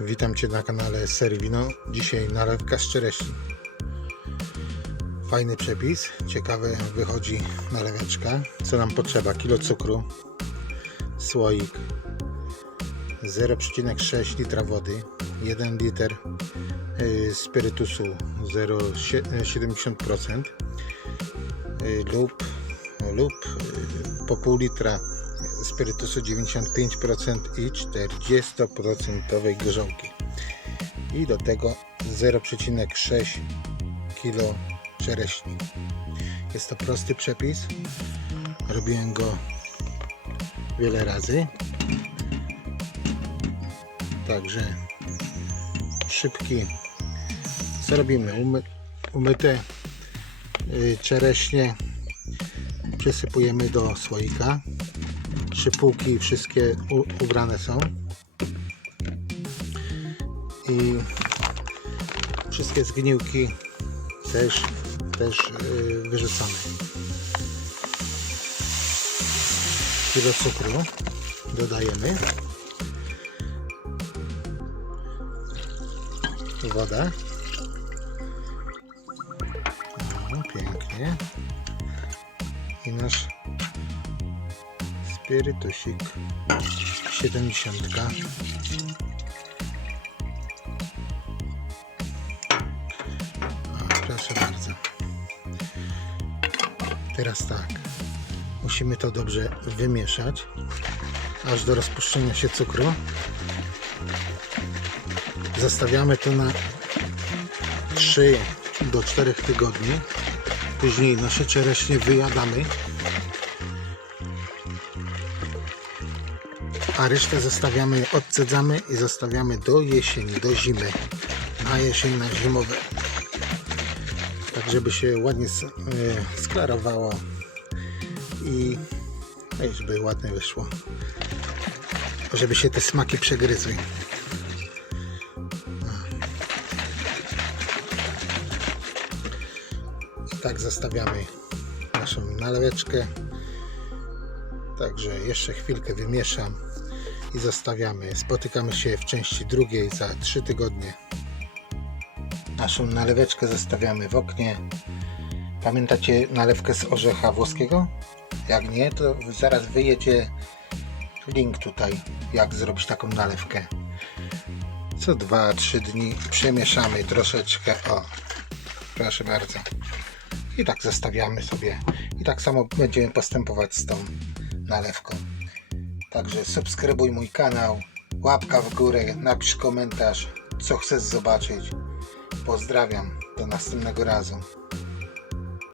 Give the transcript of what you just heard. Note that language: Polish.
Witam Cię na kanale Serwino. Dzisiaj nalewka z czereśni. Fajny przepis, ciekawe wychodzi naleweczka. Co nam potrzeba? Kilo cukru, słoik, 0,6 litra wody, 1 liter y, spirytusu 0,70% y, lub, lub y, po pół litra spirytusu 95% i 40% gorzołki. I do tego 0,6 kg czereśni. Jest to prosty przepis. Robiłem go wiele razy. Także szybki. Co robimy? Umy, umyte y, czereśnie przesypujemy do słoika szypułki wszystkie u, ubrane są. I wszystkie zgniłki też, też yy, wyrzucamy. Kilo cukru dodajemy. Woda. No, pięknie. I nasz spirytusik 70 o, proszę bardzo. Teraz tak. Musimy to dobrze wymieszać aż do rozpuszczenia się cukru. Zostawiamy to na 3 do 4 tygodni. Później nasze czereśnie wyjadamy a resztę zostawiamy, odcedzamy i zostawiamy do jesieni, do zimy, na jesień, na zimowe. Tak, żeby się ładnie e, sklarowało no i żeby ładnie wyszło. Żeby się te smaki przegryzły. I tak zostawiamy naszą naleweczkę. Także jeszcze chwilkę wymieszam i zostawiamy. Spotykamy się w części drugiej za 3 tygodnie. Naszą naleweczkę zostawiamy w oknie. Pamiętacie nalewkę z orzecha włoskiego? Jak nie, to zaraz wyjedzie link tutaj, jak zrobić taką nalewkę. Co 2-3 dni przemieszamy troszeczkę. O, proszę bardzo. I tak zostawiamy sobie. I tak samo będziemy postępować z tą nalewką. Także subskrybuj mój kanał, łapka w górę, napisz komentarz, co chcesz zobaczyć. Pozdrawiam, do następnego razu.